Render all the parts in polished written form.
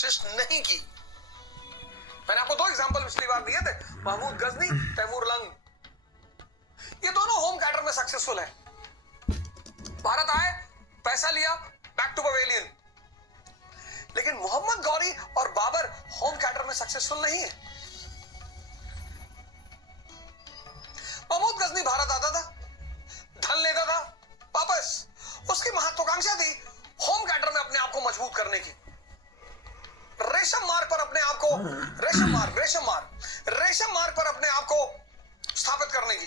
कोशिश नहीं की। मैंने आपको दो एग्जांपल पिछली बार दिए थे, महमूद गजनी, तैमूर लंग। ये दोनों होम क्वार्टर में सक्सेसफुल है। भारत आए, पैसा लिया, बैक टू पवेलियन। लेकिन मोहम्मद गौरी और बाबर होम क्वार्टर में सक्सेसफुल नहीं है। महमूद गजनी भारत आता था, धन लेता था वापस। उसकी महत्वाकांक्षा थी होम क्वार्टर में अपने आप को मजबूत करने की, रेशम मार्ग पर अपने आप को, रेशम मार्ग पर अपने आप को स्थापित करने की।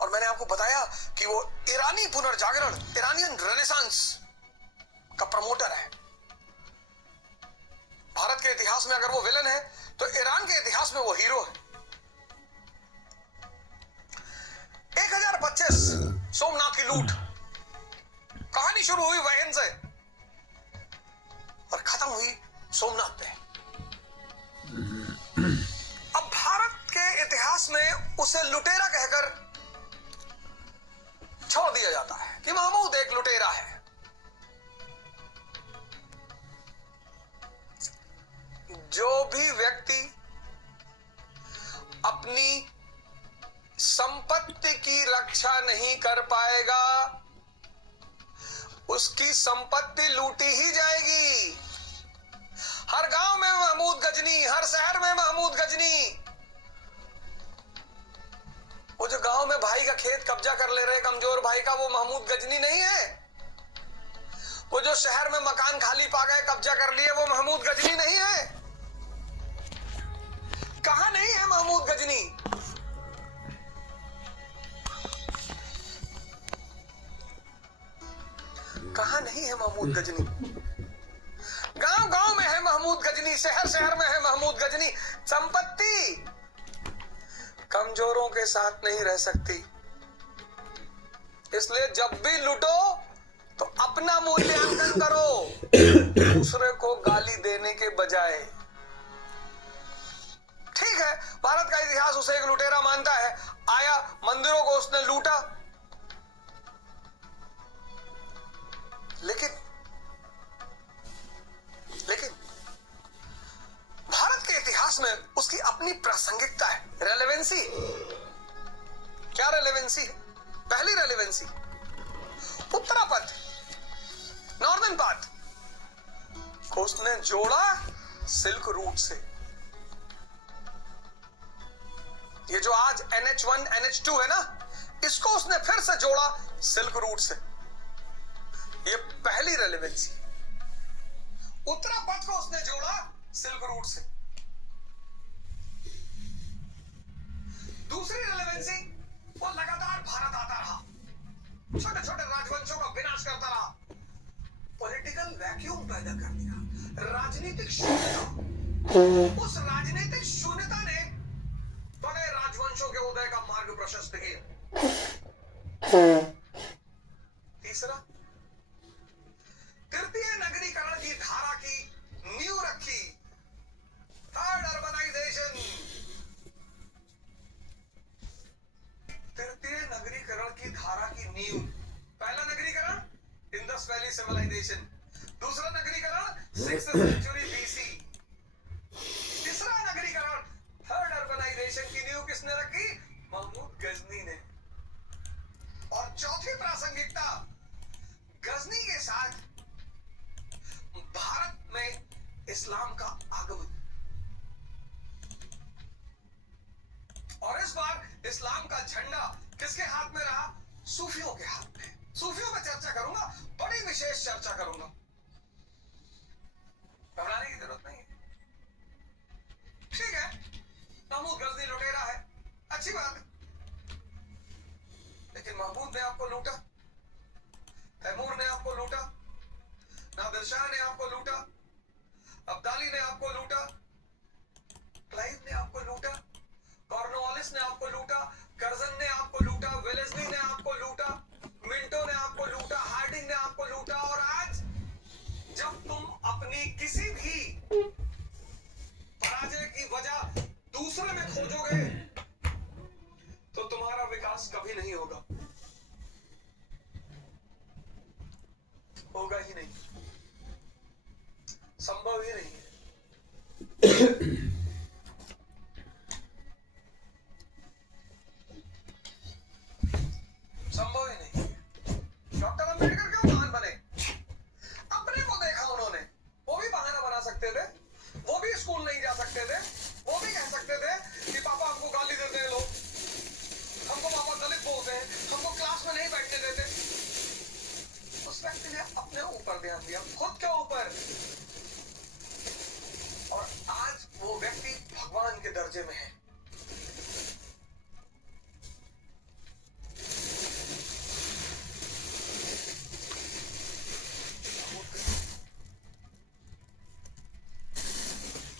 और मैंने आपको बताया कि वो ईरानी पुनर्जागरण, ईरानियन रेनेसांस का प्रमोटर है। भारत के इतिहास में अगर वो विलन है तो ईरान के इतिहास में वो हीरो है। 1025 सोमनाथ की लूट, कहानी शुरू हुई वहन से और खत्म हुई सोमनाथ पे। अब भारत के इतिहास में उसे लुटेरा कहकर छोड़ दिया जाता है कि महमूद एक लुटेरा है। जो भी व्यक्ति अपनी संपत्ति की रक्षा नहीं कर पाएगा, उसकी संपत्ति लूटी ही जाएगी। हर गांव में महमूद गजनी, हर शहर में महमूद गजनी। वो जो गांव में भाई का खेत कब्जा कर ले रहे कमजोर भाई का, वो महमूद गजनी नहीं है। वो जो शहर में मकान खाली पा गए, कब्जा कर लिए, वो महमूद गजनी नहीं है। कहां नहीं है महमूद गजनी? कहां नहीं है महमूद गजनी? गांव गांव में है महमूद गजनी, शहर शहर में है महमूद गजनी। संपत्ति कमजोरों के साथ नहीं रह सकती, इसलिए जब भी लूटो तो अपना मूल्यांकन करो, दूसरे को गाली देने के बजाय। ठीक है, भारत का इतिहास उसे एक लुटेरा मानता है। आया, मंदिरों को उसने लूटा, लेकिन भारत के इतिहास में उसकी अपनी प्रासंगिकता है, रेलेवेंसी। क्या रेलेवेंसी है? पहली रेलेवेंसी, उत्तरापथ, नॉर्दर्न पाथ को उसने जोड़ा सिल्क रूट से। ये जो आज NH1 NH2 है ना, इसको उसने फिर से जोड़ा सिल्क रूट से। ये पहली रेलेवेंसी। उत्तरापथ को उसने जोड़ा सिल्क रूट से। दूसरी रेलेवेंसी, वो लगातार भारत आता रहा, छोटे छोटे राजवंशों का विनाश करता रहा, पॉलिटिकल वैक्यूम पैदा कर दिया, राजनीतिक शून्यता। उस राजनीतिक शून्यता ने बड़े राजवंशों के उदय का मार्ग प्रशस्त किया। तीसरा, तृतीय नगरीकरण की धारा की नींव रखी, थर्ड अर्बनाइजेशन। तृतीय नगरीकरण की धारा की नींव, पहला नगरीकरण इंडस वैली सिविलाइजेशन, दूसरा नगरीकरण 6th सेंचुरी BC, तीसरा नगरीकरण थर्ड अर्बनाइजेशन की नींव किसने रखी? महमूद गजनी ने। और चौथी प्रासंगिकता, गजनी के साथ भारत में इस्लाम का आगमन। और इस बार इस्लाम का झंडा किसके हाथ में रहा? सूफियों के हाथ में। सूफियों में चर्चा करूंगा, बड़ी विशेष चर्चा करूंगा, घबराने की जरूरत नहीं है। ठीक है, महमूद गजनी लुटेरा है, अच्छी बात है, लेकिन महमूद ने आपको लूटा, तैमूर ने आपको लूटा, नादिर शाह ने आपको लूटा, अब्दाली ने आपको लूटा, क्लाइव ने आपको लूटा, कॉर्नवालिस ने आपको लूटा, कर्जन ने आपको लूटा, वेलेस्ली ने आपको लूटा, मिंटो ने आपको लूटा, हार्डिंग ने आपको लूटा। और आज जब तुम अपनी किसी भी पराजय की वजह दूसरे में खोजोगे तो तुम्हारा विकास कभी नहीं होगा, होगा ही नहीं। रख लिया खुद के ऊपर, और आज वो व्यक्ति भगवान के दर्जे में है।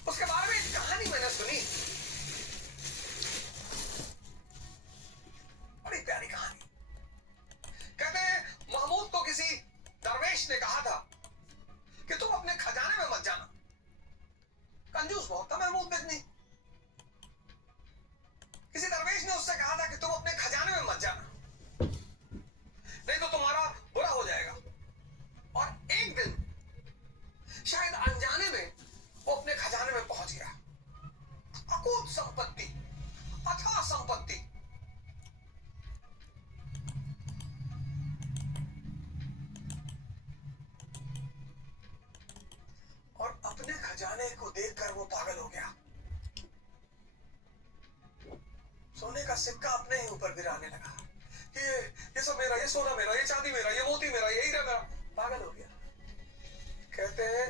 उसके बारे में एक कहानी मैंने सुनी, बड़ी प्यारी कहानी। कहते हैं महमूद को किसी दरवेश ने कहा था कि तुम अपने खजाने में मत जाना। कंजूस बहुत था महमूद गजनी। किसी दरवेश ने उससे कहा था कि तुम अपने खजाने में मत जाना, नहीं तो तुम्हारा बुरा हो जाएगा। और एक दिन शायद अनजाने में वो अपने खजाने में पहुंच गया। अकूत संपत्ति, अथाह संपत्ति। और अपने खजाने को देखकर वो पागल हो गया। सोने का सिक्का अपने ही ऊपर गिराने लगा। ये सब मेरा, ये सोना मेरा, ये चांदी मेरा, ये मोती मेरा, ये हीरा मेरा। पागल हो गया। कहते हैं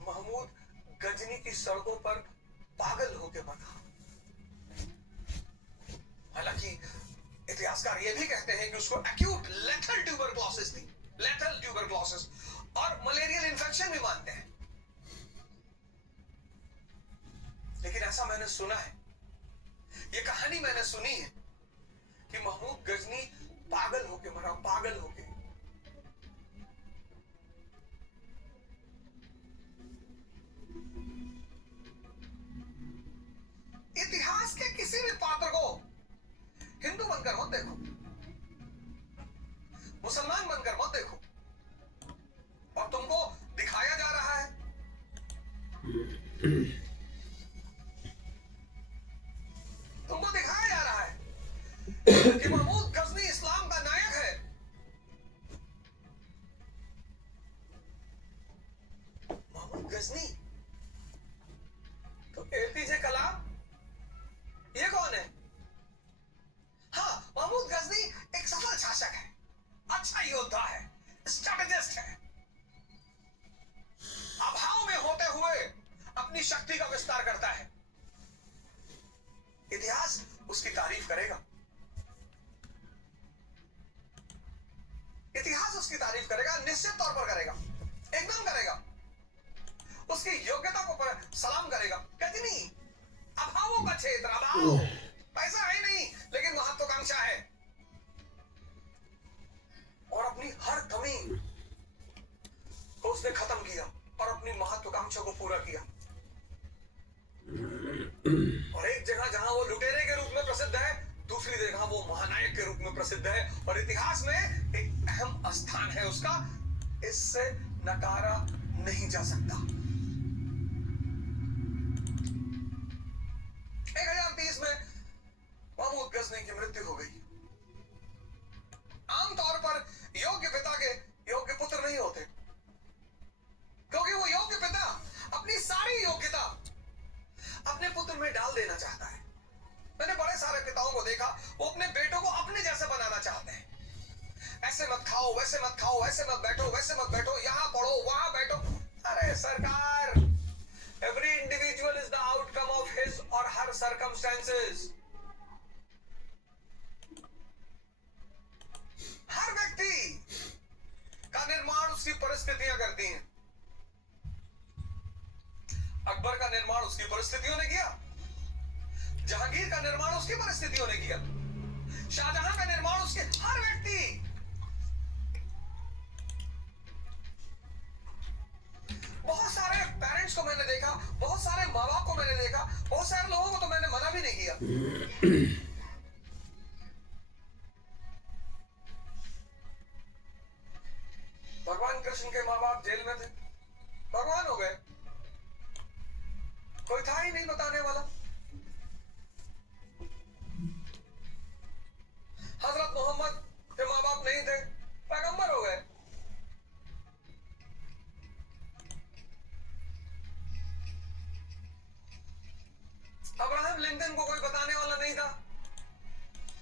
महमूद गजनी की सड़कों पर पागल होकर मरा। हालांकि इतिहासकार ये भी कहते हैं कि उसको एक्यूट लेथल ट्यूबरक्लोसिस थी, लेथल ट्यूबरक्लोसिस, और मलेरियल इन्फेक्शन भी मानते हैं। लेकिन ऐसा मैंने सुना है, ये कहानी मैंने सुनी है कि महमूद गजनी पागल होके मरा, पागल होके। इतिहास के किसी भी पात्र को हिंदू बनकर मत देखो, मुसलमान बनकर मत देखो। और तुमको दिखाया जा रहा है, तुमको दिखाया जा रहा है कि महमूद गजनी इस्लाम का नायक है। महमूद गजनी तो एपीजे कलाम, ये कौन है? हाँ, महमूद गजनी एक सफल शासक है, अच्छा योद्धा है, स्ट्रैटेजिस्ट है। अभाव में होते हुए अपनी शक्ति का विस्तार करता है। इतिहास उसकी तारीफ करेगा, इतिहास उसकी तारीफ करेगा, निश्चित तौर पर करेगा, एकदम करेगा। उसकी योग्यता को सलाम करेगा। गजनी अभावों का क्षेत्र, अभाव, पैसा है नहीं लेकिन महत्वाकांक्षा है, और अपनी हर कमी को उसने खत्म किया और अपनी महत्वाकांक्षा को पूरा किया। और एक जगह जहां वो लुटेरे के रूप में प्रसिद्ध है, दूसरी जगह वो महानायक के रूप में प्रसिद्ध है, और इतिहास में एक अहम स्थान है उसका। इससे नकारा नहीं जा सकता। 1030 में महमूद गजनी की मृत्यु हो गई। आमतौर पर योग्य पिता के योग्य पुत्र नहीं होते, क्योंकि वो योग्य पिता अपनी सारी योग्यता अपने पुत्र में डाल देना चाहता है। मैंने बड़े सारे पिताओं को देखा, वो अपने बेटों को अपने जैसे बनाना चाहते हैं। ऐसे मत खाओ, वैसे मत खाओ, ऐसे मत बैठो, वैसे मत बैठो, यहां पढ़ो, वहां बैठो। अरे सरकार, every individual is the outcome of his और हर सर्कमस्टेंसेस। हर व्यक्ति का निर्माण उसकी परिस्थितियां करती हैं। अकबर का निर्माण उसकी परिस्थितियों ने किया, जहांगीर का निर्माण उसकी परिस्थितियों ने किया, शाहजहां का निर्माण उसके, हर व्यक्ति। बहुत सारे पेरेंट्स को मैंने देखा, बहुत सारे माँ बाप को मैंने देखा, बहुत सारे लोगों को तो मैंने मना भी नहीं किया। भगवान कृष्ण के माँ बाप जेल में थे, भगवान हो गए, कोई था ही नहीं बताने वाला। हजरत मोहम्मद के माँ बाप नहीं थे, पैगंबर हो गए। अब्राहम लिंकन को कोई बताने वाला नहीं था,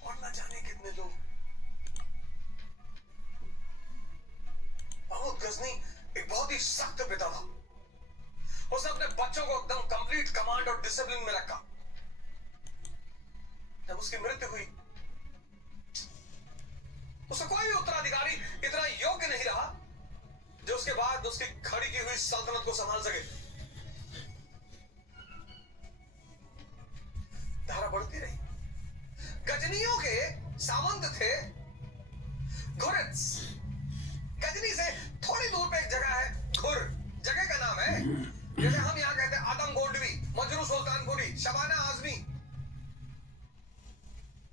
और न जाने कितने लोग। महमूद गजनी एक बहुत ही सख्त पिता था। उसने अपने बच्चों को एकदम कंप्लीट कमांड और डिसिप्लिन में रखा। जब उसकी मृत्यु हुई, उसका कोई भी उत्तराधिकारी इतना योग्य नहीं रहा जो उसके बाद उसकी खड़ी की हुई सल्तनत को संभाल सके। धारा बढ़ती रही। गजनियों के सामंत थे घुरिद्स। गजनी से थोड़ी दूर पे एक जगह है घुर, जगह का नाम है। जैसे हम यहां कहते हैं आदम गोल्डवी, मजरू सुल्तानपुरी, शबाना आजमी।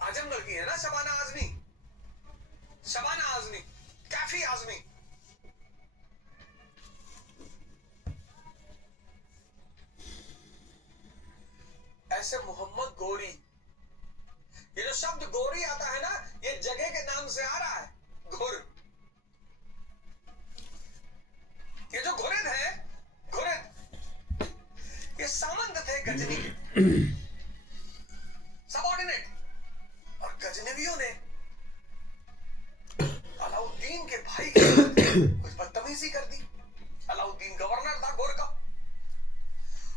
आजमगढ़ की है ना शबाना आजमी, शबाना आजमी, कैफी आजमी। ऐसे मोहम्मद गोरी, ये जो शब्द गोरी आता है ना, ये जगह के नाम से आ रहा है, घुर। ये जो घुरिद है, घुरिद, ये सामंत थे गजनी के, सबऑर्डिनेट। और गजनवियों ने अलाउद्दीन के भाई के कुछ बदतमीजी कर दी। अलाउद्दीन गवर्नर था घुर का,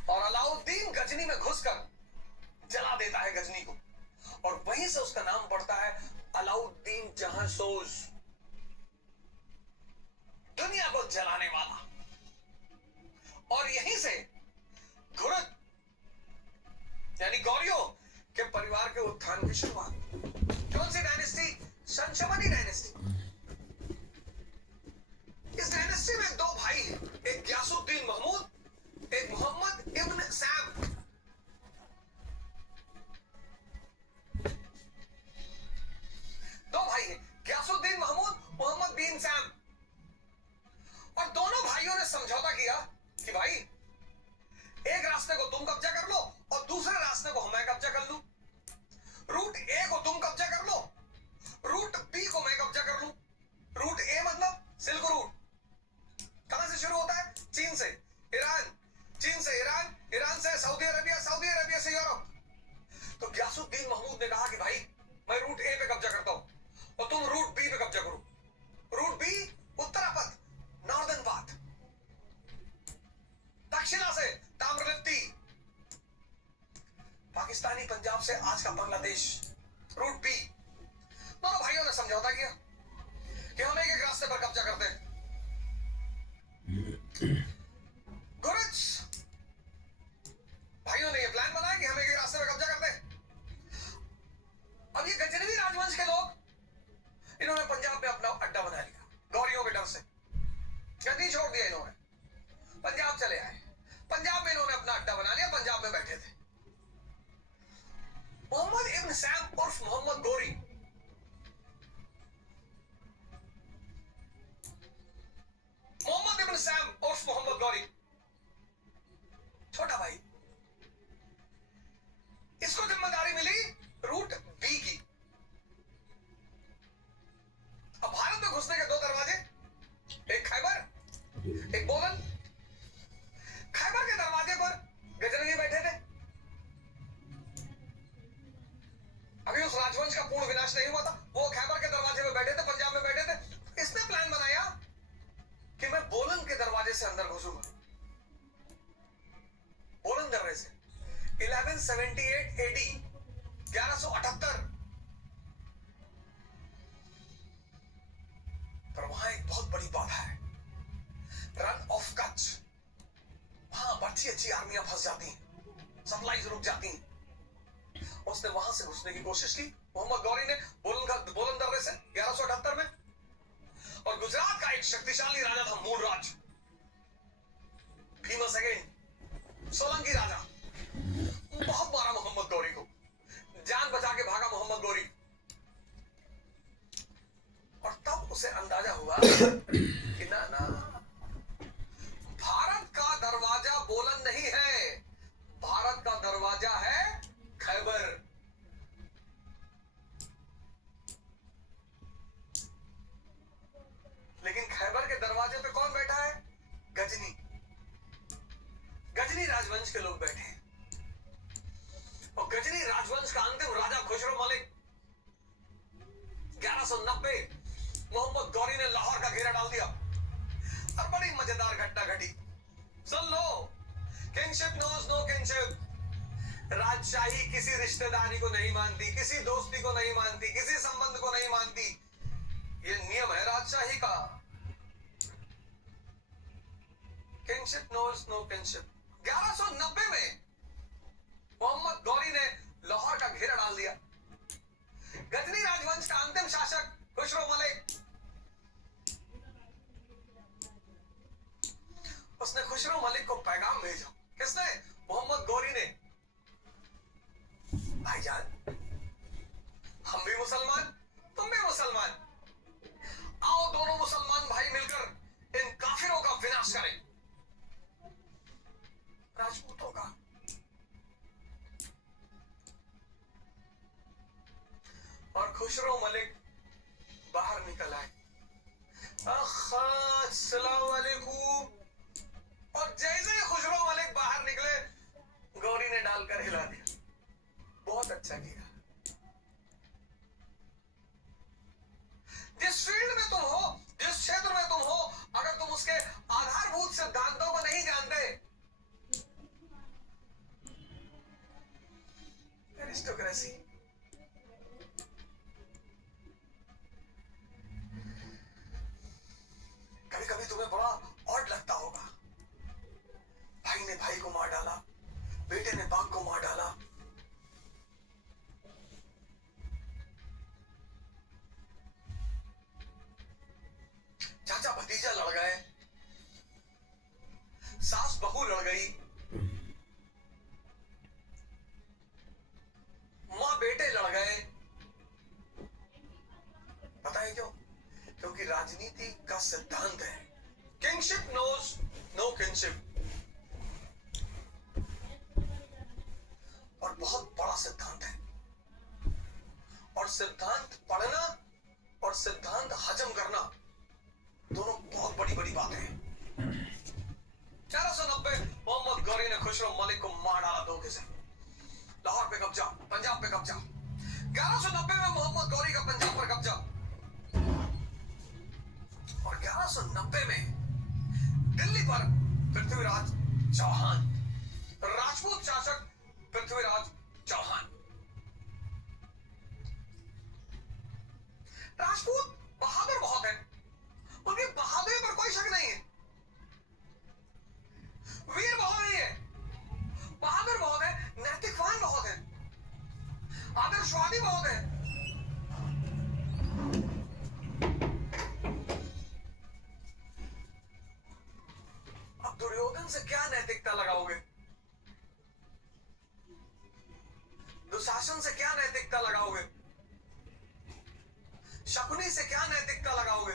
और अलाउद्दीन गजनी में घुसकर जला देता है गजनी को, और वहीं से उसका नाम पड़ता है अलाउद्दीन जहांसोज, दुनिया को जलाने वाला। और यहीं से घुरिद यानी गौरियों के परिवार के उत्थान की शुरुआत। कौन सी डायनेस्टी? शंशमनी डायनेस्टी। इस डायनेस्टी में दो भाई हैं, एक ग्यासुद्दीन महमूद, एक मोहम्मद इब्न सैम। दो भाई हैं, ग्यासुद्दीन महमूद, मोहम्मद बिन सैम। और दोनों भाइयों ने समझौता किया कि भाई एक रास्ते को तुम कब्जा कर लो और दूसरे रास्ते को मैं कब्जा कर लूं। रूट ए को तुम कब्जा कर लो, रूट बी को मैं कब्जा कर लूं। रूट ए मतलब सिल्क रूट। कहां से शुरू होता है? चीन से ईरान, चीन से ईरान, ईरान से सऊदी अरबिया, सऊदी अरबिया से यूरोप। तो ग्यासुद्दीन महमूद ने कहा कि भाई मैं रूट ए पे कब्जा करता हूं और तुम रूट बी पे कब्जा करो। Route B Uttarapath, northern path, दक्षिणा से ताम्रलिप्ति, पाकिस्तानी पंजाब से आज का बांग्लादेश, रूट बी। दोनों भाइयों ने समझौता किया कि हम एक एक रास्ते पर कब्जा करते हैं। घुरिद्स भाइयों ने यह प्लान बनाया कि हम एक एक रास्ते पर कब्जा करते हैं। अब ये गजनवी राजवंश के लोग, इन्होंने पंजाब में अपना अड्डा बना लिया गौरियों के डर से। गद्दी छोड़ दिया इन्होंने, पंजाब चले आए। पंजाब में इन्होंने अपना अड्डा बना लिया, पंजाब में बैठे थे। मोहम्मद इब्न सैम उर्फ मोहम्मद गोरी, मोहम्मद इब्न सैम उर्फ मोहम्मद गौरी, छोटा भाई। इसको जिम्मेदारी मिली रूट बी की। अब भारत में घुसने के दो दरवाजे, एक खैबर, एक बोलन। खैबर के दरवाजे पर गजनवी बैठे थे। अभी उस राजवंश का पूर्ण विनाश नहीं हुआ था, वो खैबर के दरवाजे में बैठे थे, पंजाब में बैठे थे। इसने प्लान बनाया कि मैं बोलन के दरवाजे से अंदर घुसूंगा, बोलन दरवाजे से। 1178 AD, 1178। पर वहां एक बहुत बड़ी बाधा है, रन ऑफ कच्छ। वहां अच्छी अच्छी आर्मियां फंस जाती हैं, सप्लाईज रुक जाती हैं। उसने वहां से घुसने की कोशिश की, मोहम्मद गौरी ने, बोलन दर्रे से 1178 में। और गुजरात का एक शक्तिशाली राजा था मूलराज, भीमा सेकेंड, सोलंकी राजा। बहुत मारा मोहम्मद गौरी को, जान बचा के भागा मोहम्मद गौरी। और तब उसे अंदाजा हुआ कि ना ना, भारत का दरवाजा बोलन नहीं है, भारत का दरवाजा है खैबर। लेकिन खैबर के दरवाजे पे कौन बैठा है? गजनी, गजनी राजवंश के लोग बैठे हैं। और गजनी राजवंश का अंतिम राजा खुसरो मलिक 1190, मोहम्मद गौरी ने लाहौर का घेरा डाल दिया और बड़ी मजेदार घटना घटी, सुन लो। Kingship knows no kingship. राजशाही किसी रिश्तेदारी को नहीं मानती, किसी दोस्ती को नहीं मानती, किसी संबंध को नहीं मानती। ये नियम है राजशाही का। Kingship knows no kingship. 1190 में मोहम्मद गौरी ने लाहौर का घेरा डाल दिया। गजनी राजवंश का अंतिम शासक खुसरो मलिक, उसने खुसरो मलिक को पैगाम भेजा। किसने? मोहम्मद गौरी ने। भाईजान, हम भी मुसलमान, तुम भी मुसलमान, आओ दोनों मुसलमान भाई मिलकर इन काफिरों का विनाश करें। राजपूतों का। और खुसरो मलिक बाहर निकल आए। अस्सलाम वालेकुम। और जैसे ही खुसरो मलिक बाहर निकले, गौरी ने डालकर हिला दिया। बहुत अच्छा किया। जिस फील्ड में तुम हो, जिस क्षेत्र में तुम हो, अगर तुम उसके आधारभूत सिद्धांतों को नहीं जानते, एरिस्टोक्रेसी, कभी कभी तुम्हें बड़ा ऑड लगता होगा। भाई ने भाई को मार डाला, बेटे ने बाप को मार डाला। चाचा भतीजा लड़ गए, सास बहू लड़ गई, मां बेटे लड़ गए। पता है क्यों? क्योंकि राजनीति का सिद्धांत है किंगशिप नोज नो किंगशिप। और बहुत बड़ा सिद्धांत है। और सिद्धांत पढ़ना और सिद्धांत हजम करना दोनों बहुत बड़ी बड़ी बातें हैं। 1190 मोहम्मद गौरी ने खुसरो मलिक को मार डाला धोखे से। लाहौर पे कब्जा, पंजाब पे कब्जा। 1190 में मोहम्मद गौरी का पंजाब पर कब्जा। और 1190 में दिल्ली पर पृथ्वीराज चौहान, राजपूत शासक पृथ्वीराज चौहान। राजपूत बहादुर बहुत है, उनकी बहादुरी पर कोई शक नहीं है। वीर बहुत नहीं है, बहादुर बहुत है, नैतिकवान बहुत है, आदर्शवादी बहुत है। अब दुर्योधन से क्या नैतिकता लगाओगे? दुशासन से क्या नैतिकता लगाओगे? शकुनी से क्या नैतिकता लगाओगे?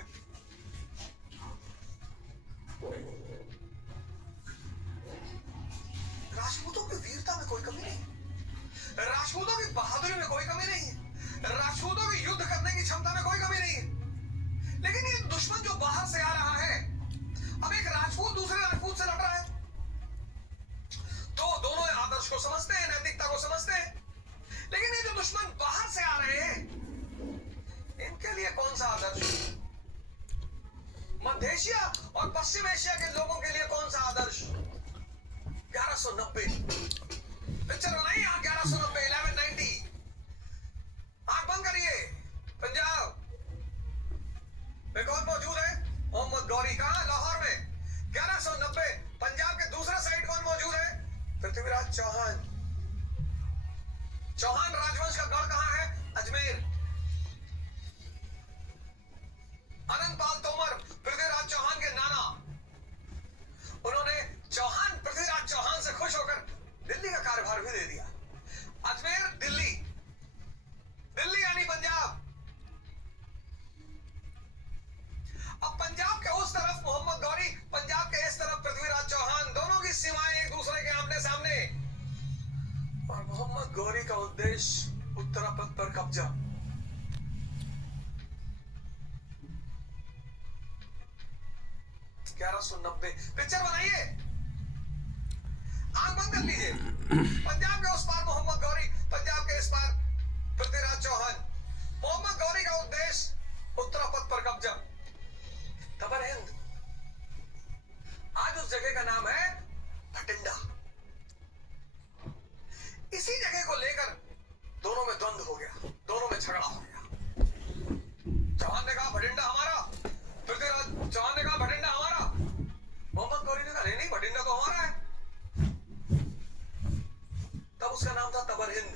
राजपूतों की वीरता में कोई कमी नहीं है, राजपूतों की बहादुरी में कोई कमी नहीं है, राजपूतों की युद्ध करने की क्षमता में कोई कमी नहीं है। लेकिन ये दुश्मन जो बाहर से आ रहा है, अब एक राजपूत दूसरे राजपूत से लड़ रहा है, तो दोनों आदर्श को समझते हैं, नैतिकता को समझते हैं। लेकिन ये जो दुश्मन बाहर से आ रहे हैं, इनके लिए कौन सा आदर्श? मध्य एशिया और पश्चिम एशिया के लोगों के लिए कौन सा आदर्श? 1190 पिक्चर बनाई। 1190 1190। आंख बंद करिए। पंजाब में कौन मौजूद है? मोहम्मद गौरी। कहां? लाहौर में। 1190 पंजाब के दूसरा साइड कौन मौजूद है? पृथ्वीराज चौहान। चौहान राजवंश का गढ़ कहां है? अजमेर। अनंतपाल तोमर पृथ्वीराज चौहान के नाना, उन्होंने चौहान पृथ्वीराज चौहान से खुश होकर दिल्ली का कार्यभार भी दे दिया। अजमेर दिल्ली, दिल्ली यानी पंजाब। अब पंजाब के उस तरफ मोहम्मद गौरी, पंजाब के इस तरफ पृथ्वीराज चौहान, दोनों की सीमाएं एक दूसरे के आमने सामने। और मोहम्मद गौरी का उद्देश्य उत्तरापथ पर कब्जा। पिक्चर बनाइए, आंख बंद कर लीजिए। पंजाब के उस पार मोहम्मद गौरी, पंजाब के इस पार पृथ्वीराज चौहान। मोहम्मद गौरी का उद्देश्य उत्तरापथ पर कब्जा। खबर हिंद जगह का नाम है भटिंडा। इसी जगह को लेकर दोनों में द्वंद्व हो गया, दोनों में झगड़ा हो गया। चौहान ने कहा भटिंडा हमारा, पृथ्वीराज चौहान ने कहा भटिंडा हमारा, मोहम्मद गौरी ने कहा नहीं नहीं भटिंडा तो हमारा है। तब उसका नाम था तबर हिंद,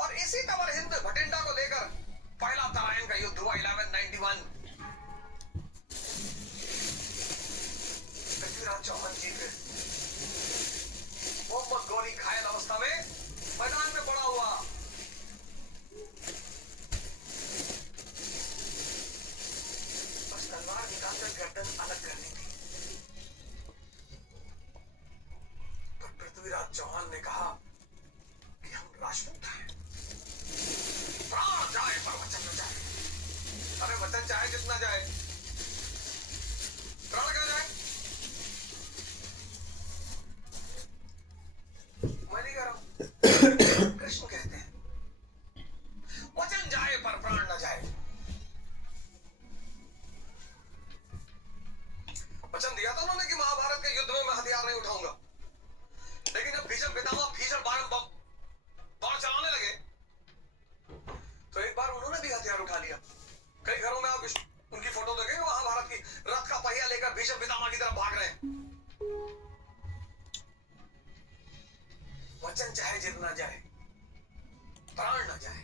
और इसी तबर हिंद भटिंडा को लेकर पहला तराइन का युद्ध हुआ 1191। पृथ्वीराज चौहान जीत गए। मोहम्मद गौरी घायल अवस्था में मैदान में पड़ा हुआ। बस तलवार निकालकर गर्दन अलग करनी थी, पर पृथ्वीराज चौहान ने कहा कि हम राजपूत हैं, प्राण जाए पर वचन न जाए। अरे वचन चाहे जितना जाए, प्राण क्या जाए? मैं नहीं कह रहा हूं, कृष्ण कहते हैं वचन जाए पर प्राण न जाए। वचन दिया था उन्होंने कि महाभारत के युद्ध में मैं हथियार नहीं उठाऊंगा, लेकिन जब भीष्म पितामह भीषण बाण चलाने लगे तो एक बार उन्होंने भी हथियार उठा लिया। कई घरों में आप उनकी फोटो देखेंगे, महाभारत की, रथ का पहिया लेकर भीष्म पितामह की तरफ भाग रहे हैं। वचन चाहे जितना जाए, प्राण न जाए।